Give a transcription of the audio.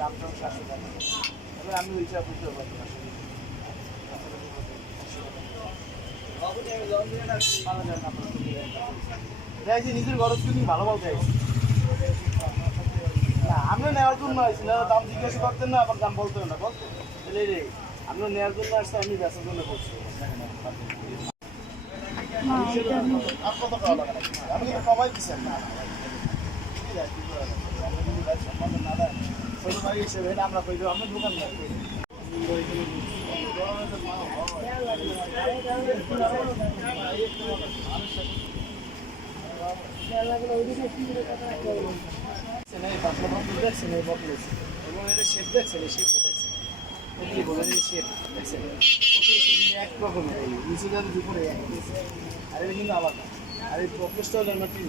দামটা 700 টাকা। তবে আমি ওইটা বুঝতে পারছি না আসলে। দেখছি নিজের খরচ কিন্তু ভালো বলতে চাইছি না, আমরা নেওয়ার জন্য আসছি না, দাম জিজ্ঞাসা করতেন না, আবার দাম বলতেন না, বলতেন তাহলে রে আমরা নেওয়ার জন্য আসছি, আমি বেচার জন্য করছি। আর কত টাকা লাগে না, আমি কিন্তু কমাই দিচ্ছেন না, ছোট ভাই হিসেবে আমরা কই আমরা দোকান নাই দেখছেন এই বটল এবং এটা শেপ দেখছেন, এই শেপটা দেখছেন কি বলেন, এই শেপ দেখছেন এক রকমের, এই নিচে যাদের উপরে আর এটা কিন্তু আলাদা, আর এই প্রফেসটা হলো আমরা কি